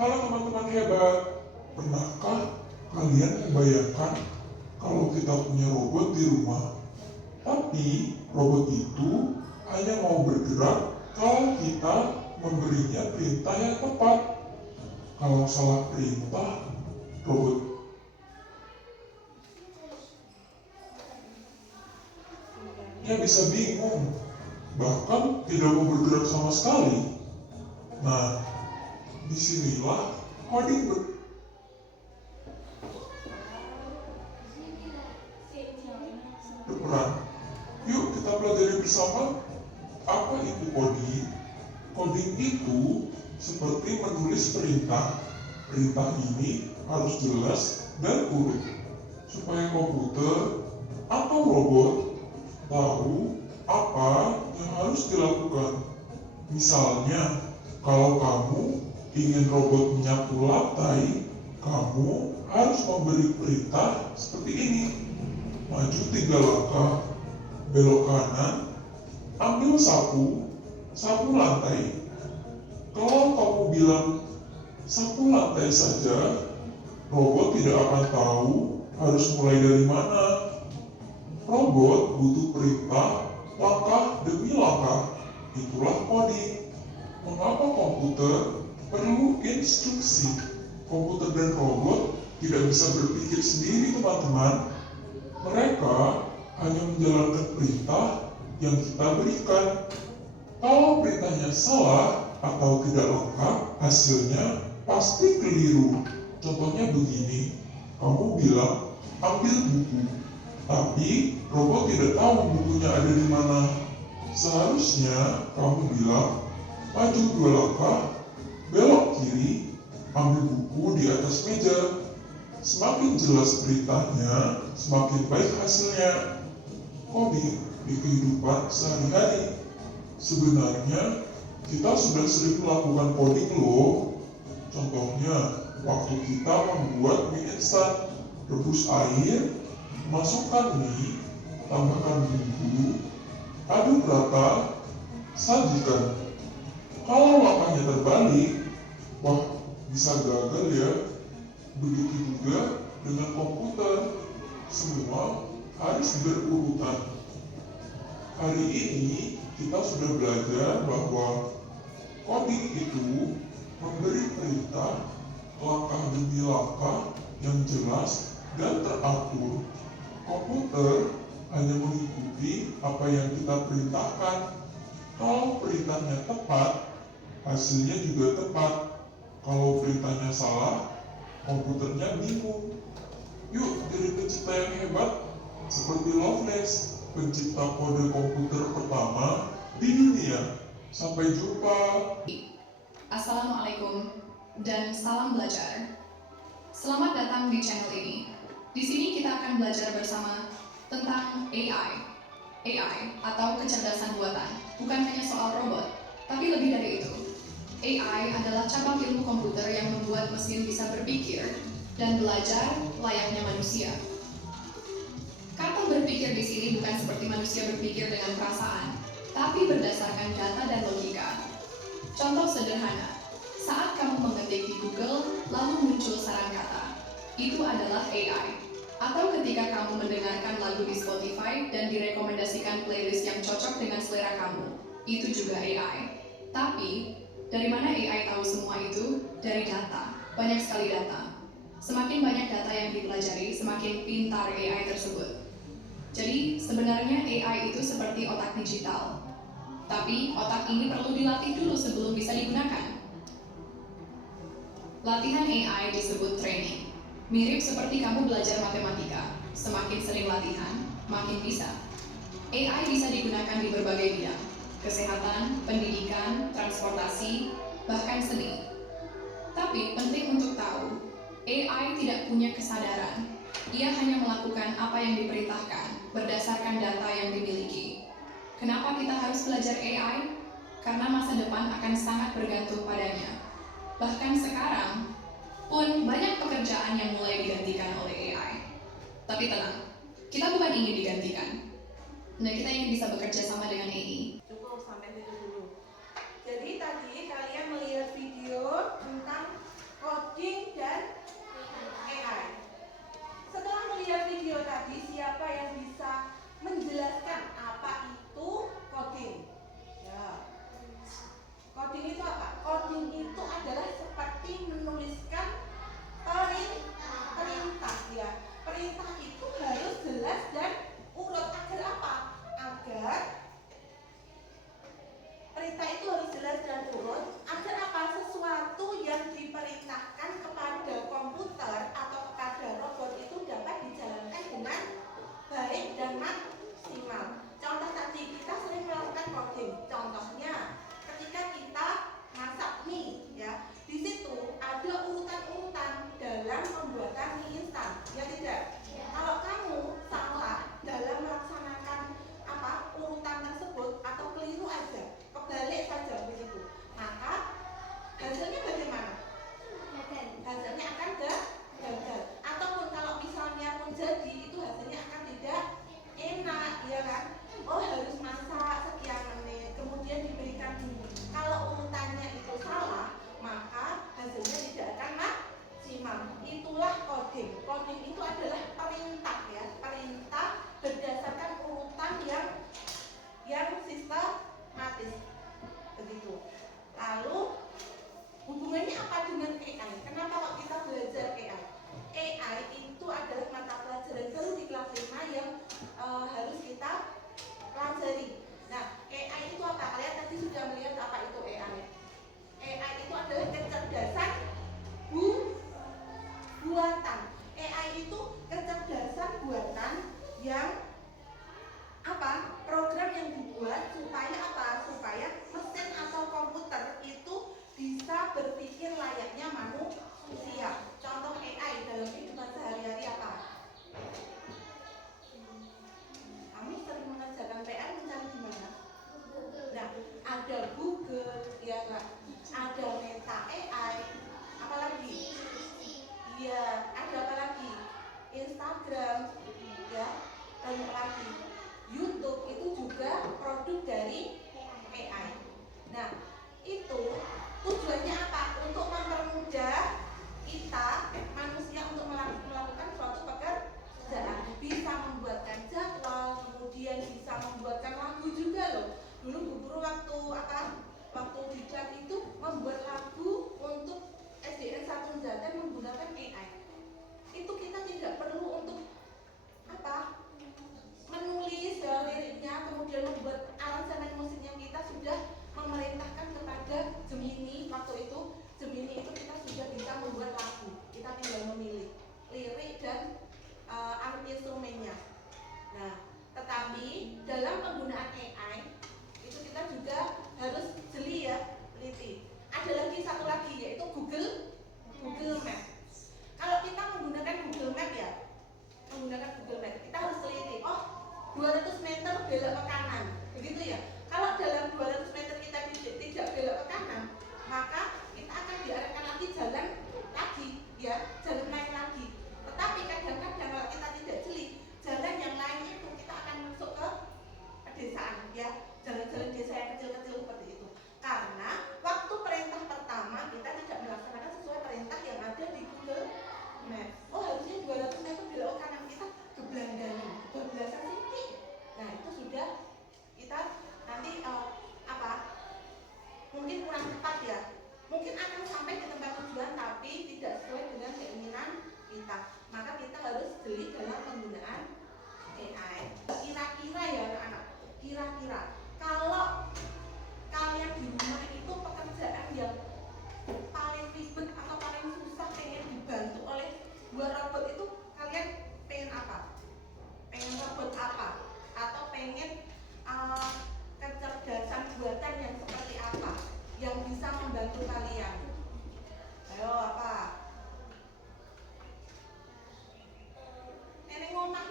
Halo teman-teman hebat, pernahkah kalian membayangkan kalau kita punya robot di rumah, tapi robot itu hanya mau bergerak kalau kita memberinya perintah yang tepat. Kalau salah perintah, robotnya bisa bingung, bahkan tidak mau bergerak sama sekali. Nah, disinilah coding berperan. Yuk kita pelajari bersama apa itu coding. Coding itu seperti menulis perintah. Perintah ini harus jelas dan urut supaya komputer atau robot tahu apa yang harus dilakukan. Misalnya, kalau kamu ingin robot menyapu lantai, kamu harus memberi perintah seperti ini. Maju 3 langkah, belok kanan, ambil sapu, sapu lantai. Kalau kamu bilang sapu lantai saja, robot tidak akan tahu harus mulai dari mana. Robot butuh perintah langkah demi langkah. Itulah coding. Mengapa komputer perlu instruksi? Komputer dan robot tidak bisa berpikir sendiri, teman-teman. Mereka hanya menjalankan perintah yang kita berikan. Kalau perintahnya salah atau tidak lengkap, hasilnya pasti keliru. Contohnya begini, kamu bilang ambil buku, tapi robot tidak tahu bukunya ada di mana. Seharusnya kamu bilang maju 2 langkah, belok kiri, ambil buku di atas meja. Semakin jelas perintahnya, semakin baik hasilnya. Coding di kehidupan sehari-hari. Sebenarnya kita sudah sering melakukan coding loh. Contohnya, waktu kita membuat mie instan, rebus air, masukkan mie, tambahkan bumbu, aduk rata, sajikan. Kalau langkahnya terbalik, wah bisa gagal ya. Begitu juga dengan komputer, semua harus berurutan. Hari ini kita sudah belajar bahwa coding itu memberi perintah langkah demi langkah yang jelas dan teratur. Komputer hanya mengikuti apa yang kita perintahkan. Kalau perintahnya tepat, hasilnya juga tepat. Kalau perintahnya salah, komputernya bingung. Yuk jadi pencipta yang hebat seperti Loveless, pencipta kode komputer pertama di dunia. Sampai jumpa. Assalamualaikum dan salam belajar. Selamat datang di channel ini. Di sini kita akan belajar bersama tentang AI. AI atau kecerdasan buatan bukan hanya soal robot, tapi lebih dari itu. AI adalah cabang ilmu komputer yang membuat mesin bisa berpikir dan belajar layaknya manusia. Kata berpikir di sini bukan seperti manusia berpikir dengan perasaan, tapi berdasarkan data dan logika. Contoh sederhana, saat kamu mengetik di Google, lalu muncul saran kata, itu adalah AI. Atau ketika kamu mendengarkan lagu di Spotify dan direkomendasikan playlist yang cocok dengan selera kamu, itu juga AI. Tapi, dari mana AI tahu semua itu? Dari data, banyak sekali data. Semakin banyak data yang dipelajari, semakin pintar AI tersebut. Jadi, sebenarnya AI itu seperti otak digital. Tapi, otak ini perlu dilatih dulu sebelum bisa digunakan. Latihan AI disebut training. Mirip seperti kamu belajar matematika. Semakin sering latihan, makin bisa. AI bisa digunakan di berbagai bidang. Kesehatan, pendidikan, transportasi, bahkan seni. Tapi penting untuk tahu, AI tidak punya kesadaran. Ia hanya melakukan apa yang diperintahkan berdasarkan data yang dimiliki. Kenapa kita harus belajar AI? Karena masa depan akan sangat bergantung padanya. Bahkan sekarang pun banyak pekerjaan yang mulai digantikan oleh AI. Tapi tenang, kita bukan ingin digantikan. Nah, kita ingin bisa bekerja sama dengan AI. Cukup sampai situ dulu. Jadi tadi kalian melihat video tentang Bedanya apa dengan AI? Kenapa kok kita belajar AI? AI itu adalah mata pelajaran baru di kelas 5 yang harus kita pelajari. Nah, AI itu apa? Kalian tadi sudah melihat apa itu AI? AI itu adalah kecerdasan buatan. AI itu kecerdasan buatan yang apa? Program yang dibuat supaya apa? Supaya mesin atau komputer itu bisa berpikir layaknya manusia. Contoh AI dalam kehidupan sehari-hari apa? Kamu sering mengerjakan PR mencari di mana? Nah, ada Google, ya enggak? Ada Meta AI, apalagi? Iya, ada apa lagi? Instagram, ya, dan lagi YouTube itu juga produk dari AI. Nah, itu tujuannya apa? Untuk mempermudah kita manusia untuk melakukan suatu pekerjaan, bisa membuatkan jadwal, kemudian bisa membuatkan lagu juga loh. Dulu Bu Guru waktu didat itu membuat lagu untuk SDN 1 Jateng menggunakan AI. Itu kita tidak perlu untuk menulis liriknya, kemudian membuat aransemen musiknya. Kita sudah memerintahkan kepada Gemini. Waktu itu Gemini itu kita sudah bisa membuat lagu. Kita tinggal memilih lirik dan alat instrumennya. Nah, tetapi dalam penggunaan AI itu kita juga harus jeli ya, teliti. Ada lagi satu lagi yaitu Google Map. Kalau kita menggunakan Google Map kita harus teliti. 200 meter belok ke kanan, begitu ya. Kalau dalam 200 meter kita tidak belok ke kanan, maka kita akan diarahkan lagi jalan lain lagi. Tetapi kadang-kadang kalau kita tidak jeli, jalan yang lain itu kita akan masuk ke pedesaan, ya, jalan-jalan desa yang kecil-kecil seperti itu. Karena waktu perintah pertama kita tidak melaksanakan sesuai perintah yang ada di Google Map. Harusnya 200 meter belok ke kanan, kita kebelakang kebablasan sini. Nah, itu sudah kita nanti mungkin kurang tepat ya. Mungkin akan sampai ke tempat tujuan tapi tidak sesuai dengan keinginan kita. Maka kita harus jeli dalam penggunaan AI. Kira-kira ya anak-anak, kira-kira kalau kalian di rumah itu pekerjaan yang paling ribet atau paling susah pengen dibantu oleh dua robot itu, kalian pengen apa? Pengen robot apa? Atau pengen kecerdasan buatan yang seperti apa yang bisa membantu kalian? Ayo apa? Neng ngomah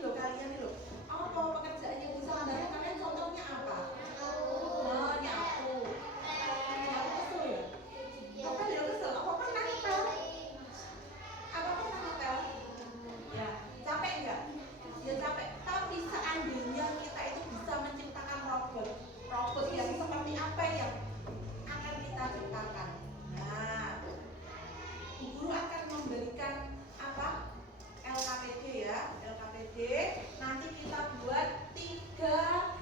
lho kalian lho. Apa pekerjaan yang bisa membantu kalian? Contohnya apa? Nyapu. Kesel ya? Apa ya kesel? Apa pernah ngepel? Ya, capek enggak? Ya capek. Tapi seandainya kita itu bisa menciptakan robot yang seperti apa yang akan kita ciptakan? Nah, Bu Guru akan memberikan LKPD ya, LKPD. Nanti kita buat 3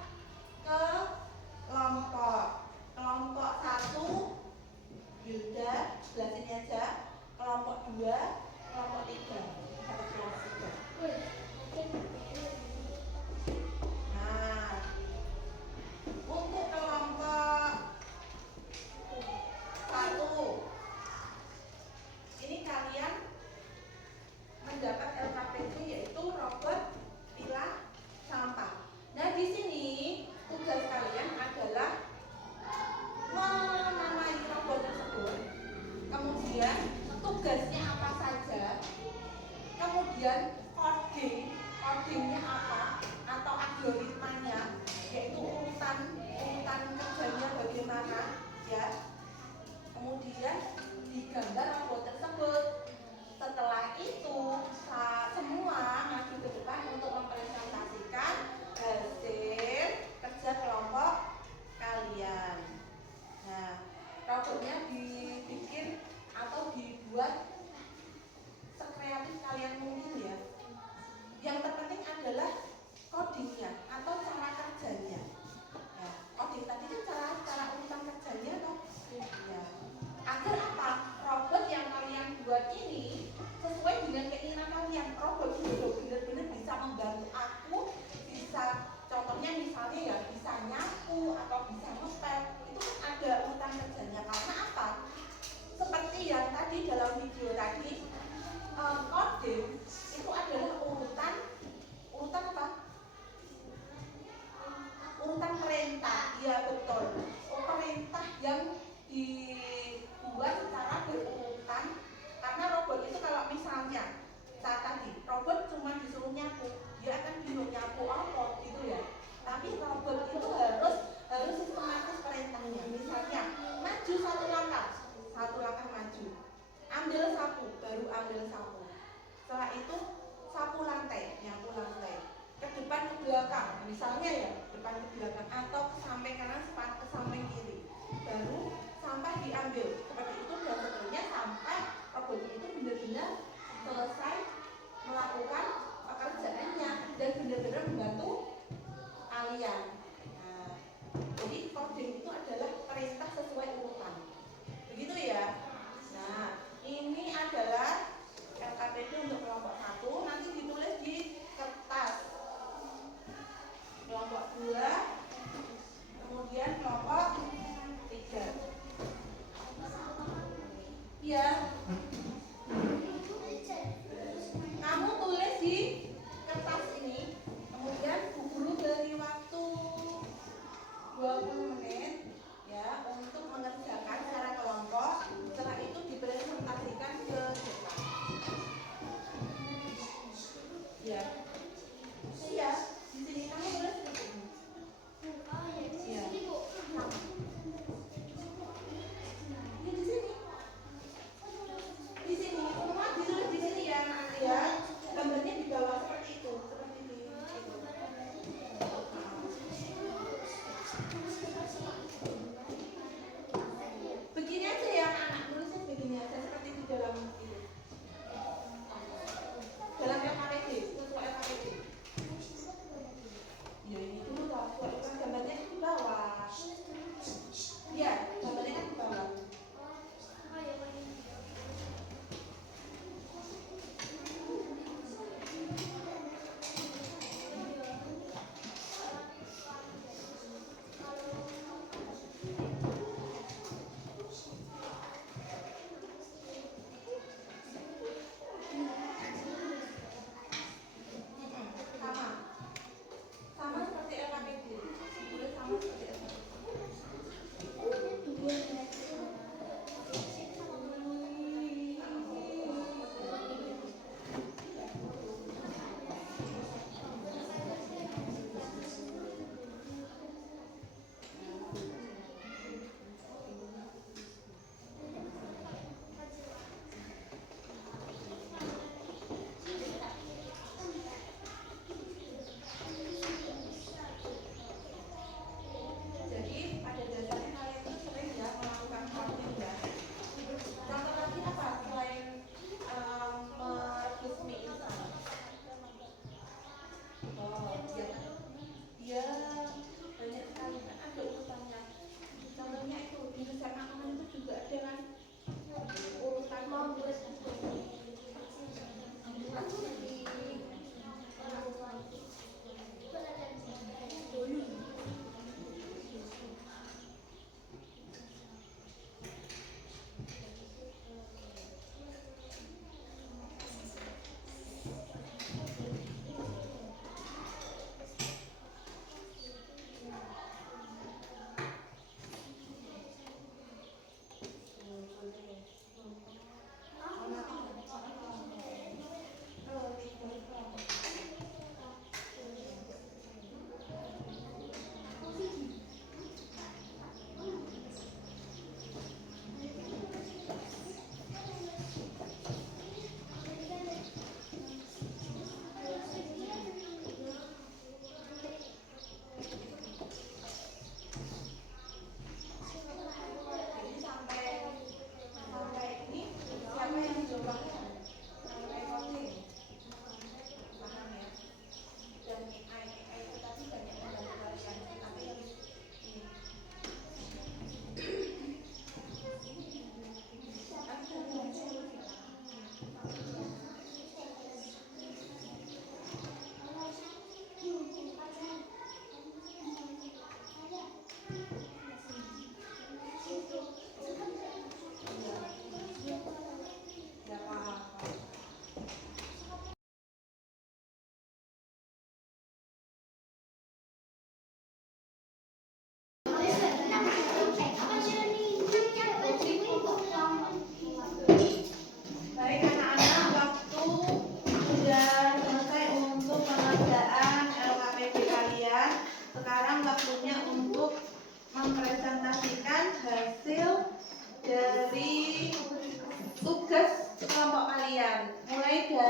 kelompok. Kelompok 1 Yuda, sebelah sini aja. Kelompok 2, kelompok 3. Kelompok 3. Nah, untuk kelompok 1 ini kalian mendapat LKPD yaitu robot pilah sampah. Nah, di sini tugas kalian adalah menamai robot tersebut, kemudian tugasnya apa saja, kemudian codingnya apa atau algoritmanya, yaitu urutan kerjanya bagaimana, ya. Kemudian digambar robot tersebut. Setelah itu semua maju ke depan untuk mempresentasikan hasil kerja kelompok kalian. Nah, robotnya dibikin atau dibuat sekreatif kalian mungkin ya. sapu, baru ambil sapu. Setelah itu sapu lantai, nyapu lantai. Ke depan ke belakang, misalnya ya, depan ke belakang atau ke samping kanan, ke samping kiri. Baru sampah diambil. Seperti itu dan seterusnya sampai robot itu benar-benar selesai melakukan pekerjaannya dan benar-benar membantu kalian. Nah, jadi coding itu adalah perintah sesuai urutan. Begitu ya. Nah, ini adalah LKPD untuk kelompok 1, nanti ditulis di kertas. Kelompok 2, kemudian kelompok 3. Ya. Kamu tulis di kertas ini, kemudian Bu Guru beri waktu 20 menit ya untuk mengerjakan secara kelompok. Setelah itu dipresentasikan ke depan. Ya. Iya, di sini kamu tulis di sini. Iya. Sama. Ya di sini.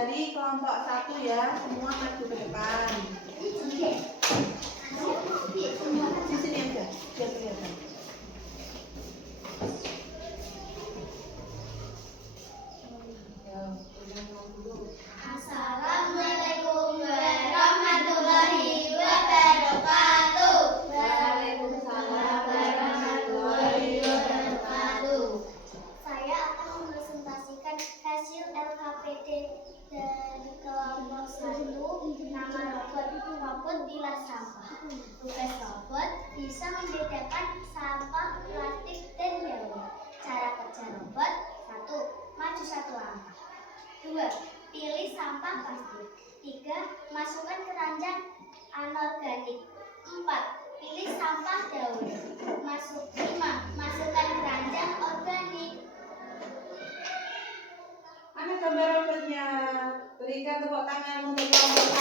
dari kelompok 1 ya, semua maju ke depan. Di sini aja, biar kelihatan. Assalamualaikum warahmatullahi wabarakatuh. Waalaikumsalam warahmatullahi wabarakatuh. Saya akan mempresentasikan hasil LKPD dari kelompok 1. Nama robot pilah sampah. Tugas robot bisa membedakan sampah plastik dan daun. Cara kerja robot: 1. Maju 1 langkah. 2. Pilih sampah plastik. 3. Masukkan keranjang anorganik. 4. Pilih sampah daun. 5. Masukkan keranjang organik. Mana gambar robotnya? Berikan tepuk tangan untuk kelompok 1.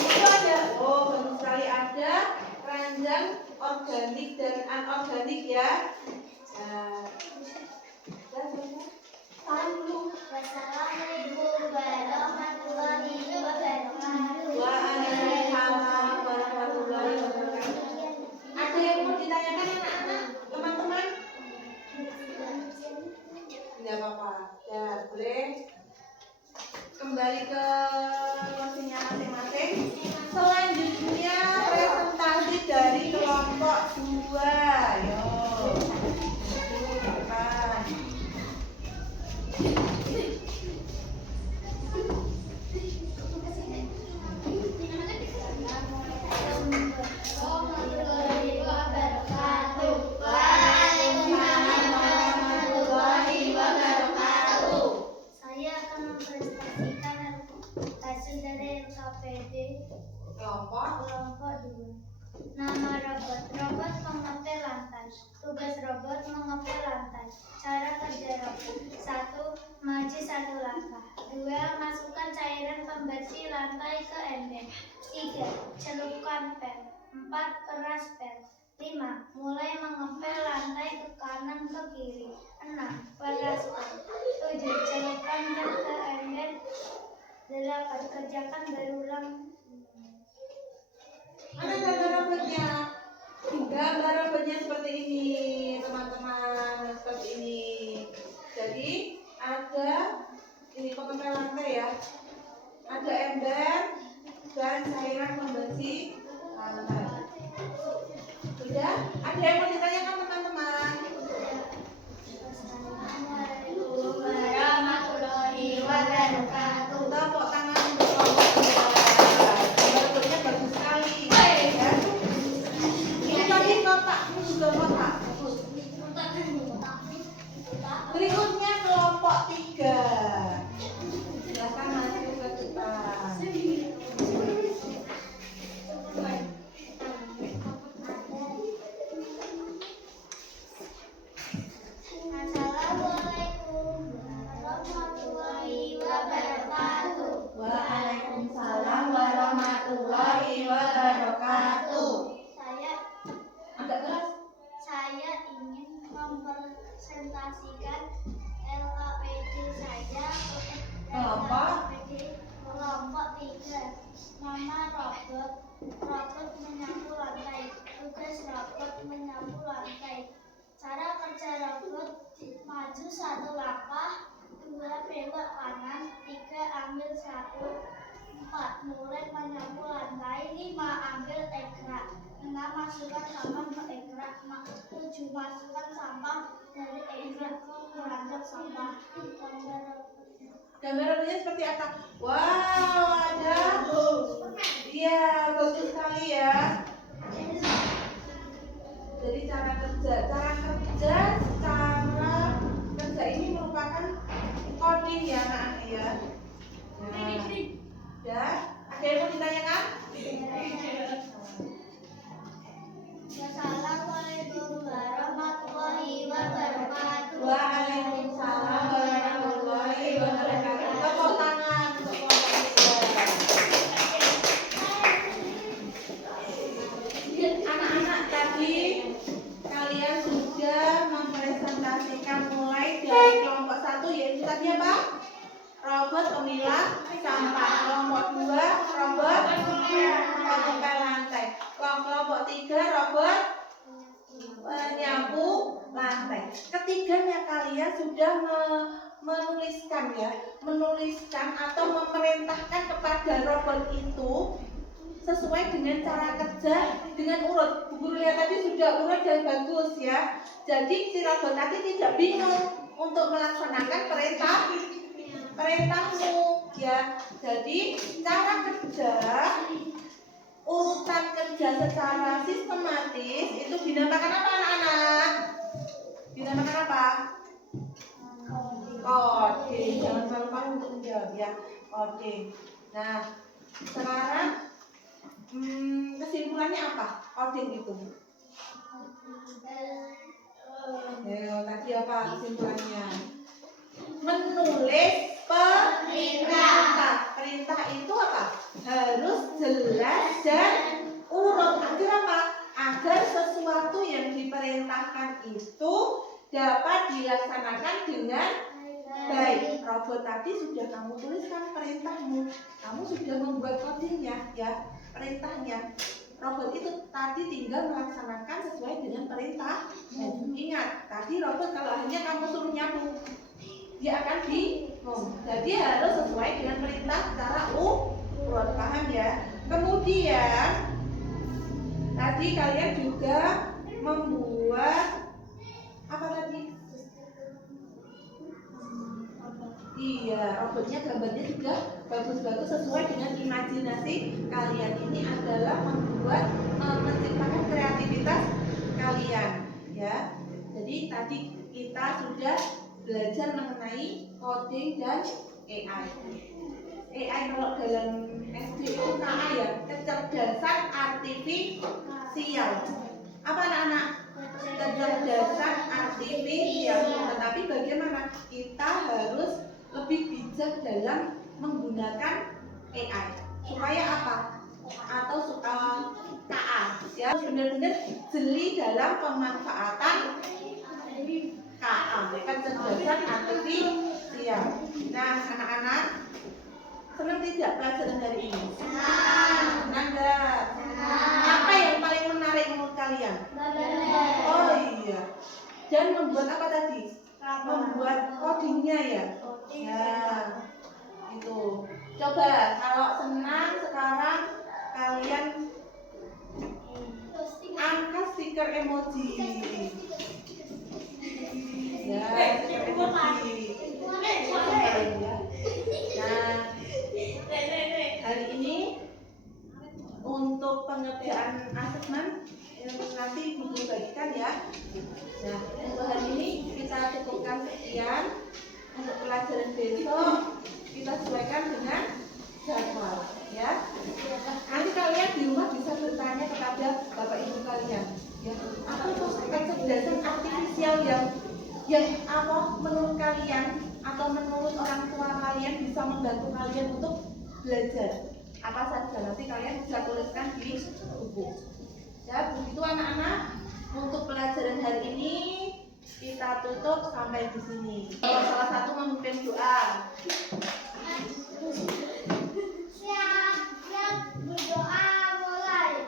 Itu ada, bagus sekali, ada keranjang organik dan anorganik ya. Nah, salam dulu. Wassalamualaikum warahmatullahi wabarakatuh. Waalaikumsalam warahmatullahi wabarakatuh. Ada yang mau ditanyakan anak-anak, teman-teman? Tidak apa-apa. Ya, boleh kembali ke kursinya masing-masing. Selanjutnya presentasi dari kelompok 2. Yo. Depan. Warahmatullahi wabarakatuh. Waalaikumsalam warahmatullahi wabarakatuh. Saya akan mempresentasikan hasil dari LKPD Kelompok kelompok 2. Nama robot. Robot mengepel lantai. Tugas robot mengepel lantai. Cara kerja robot: 1. Maju 1 langkah. 2. Masukkan cairan pembersih lantai ke ember. 3. Celupkan pel. 4. Peras pel. 5. Mulai mengepel lantai ke kanan ke kiri. 6. Peras pel. 7. Celupkan pel ke ember. 8. Kerjakan berulang. mana gambar robotnya? Gambar robotnya seperti ini, teman-teman, seperti ini. Jadi ada ini pengepel lantai ya, ada ember dan cairan pembersih lantai. Sudah? Ada yang mau ditanyakan teman-teman? Assalamualaikum warahmatullahi wabarakatuh. Tepuk tangan untuk kelompok 2. Gambar robotnya bagus sekali. Ya. Ini tadi kotakmu juga kotak. Bagus. Berikutnya kelompok 3. Silakan maju ke depan. Assalamualaikum warahmatullahi wabarakatuh. Waalaikumsalam warahmatullahi wabarakatuh. Agak keras. Saya ingin mempresentasikan LKPD saya. LKPD kelompok 3. Nama robot. Robot menyapu lantai. Tugas robot menyapu lantai. Cara kerja robot: maju 1 langkah. 2. Belok kanan. 3. Ambil 1. 4. Mulai menyapu lantai. 5. Ambil ekrak. 6. Masukkan sampah ke ekrak. 7. Masukkan sampah dari ekrak ke keranjang sampah. Gambar robotnya seperti apa? Wow, ada. Iya, bagus sekali ya. Jadi cara kerja ini merupakan coding ya anak-anak ya. Ya, ada yang mau ditanyakan? Assalamualaikum warahmatullahi wabarakatuh. Waalaikumsalam warahmatullahi wabarakatuh. Tepuk tangan untuk kelompok 3. Anak-anak, tadi kalian sudah mempresentasikan robot pemilah sampah. Kelompok 2 robot pengepel lantai. Kelompok 3 robot penyapu lantai. Ketiganya kalian sudah menuliskan atau memerintahkan kepada robot itu sesuai dengan cara kerja dengan urut. Bu Guru lihat tadi sudah urut dan bagus ya. Jadi si robot tadi tidak bingung untuk melaksanakan perintahmu ya. Jadi cara kerja, urutan kerja secara sistematis itu dinamakan apa anak-anak? Dinamakan apa? Coding. Jangan lupa untuk menjawab ya. Coding. Nah, sekarang kesimpulannya apa? Coding itu. Ayo, tadi apa kesimpulannya? Menulis perintah. Perintah itu apa? Harus jelas dan urut. Agar apa? Agar sesuatu yang diperintahkan itu dapat dilaksanakan dengan baik. Robot tadi sudah kamu tuliskan perintahmu. Kamu sudah membuat codingnya ya, perintahnya. Robot itu tadi tinggal melaksanakan sesuai dengan perintahmu. Ingat, tadi robot kalau hanya kamu suruh nyapu, dia akan bingung. Jadi harus sesuai dengan perintah secara urut. Paham ya? Kemudian tadi kalian juga membuat apa tadi? Iya, robotnya gambarnya juga bagus-bagus sesuai dengan imajinasi kalian. Ini adalah menciptakan kreativitas kalian ya. Jadi tadi kita sudah belajar mengenai coding dan AI. AI kalau dalam SD itu KA ya, kecerdasan artifisial. Apa anak-anak? Kecerdasan artifisial. Tetapi bagaimana kita harus lebih bijak dalam menggunakan AI supaya apa? Atau KA ya, benar-benar jeli dalam pemanfaatan KA, kecerdasan artifisial. Nah, anak-anak senang tidak pelajaran hari ini? Senang enggak? Apa yang paling menarik menurut kalian? Oh iya. Dan membuat apa tadi? Membuat codingnya ya. Ya, itu. Coba kalau senang sekarang kalian angkat stiker emoji. Ya, stiker emoji. Nah, hari ini untuk pengerjaan asesmen nanti Ibu bagikan ya. Nah, untuk hari ini kita cukupkan sekian. Untuk pelajaran besok kita sesuaikan dengan jadwal ya. Nanti kalian di rumah bisa bertanya kepada bapak ibu kalian ya, apa itu kecerdasan artifisial yang apa menurut kalian atau menurut orang tua kalian bisa membantu kalian untuk belajar apa saja. Nanti kalian bisa tuliskan di buku ya. Begitu anak-anak, untuk pelajaran hari ini kita tutup sampai di sini. Kalau salah satu memimpin doa. Siap, berdoa mulai.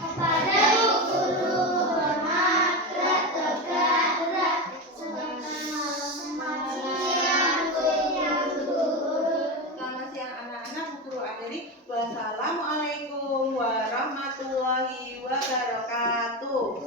Kepadamu guru hormat, tegak, selamat siang guru. Selamat siang anak-anak, Bu Guru akhiri. Wassalamualaikum warahmatullahi wabarakatuh.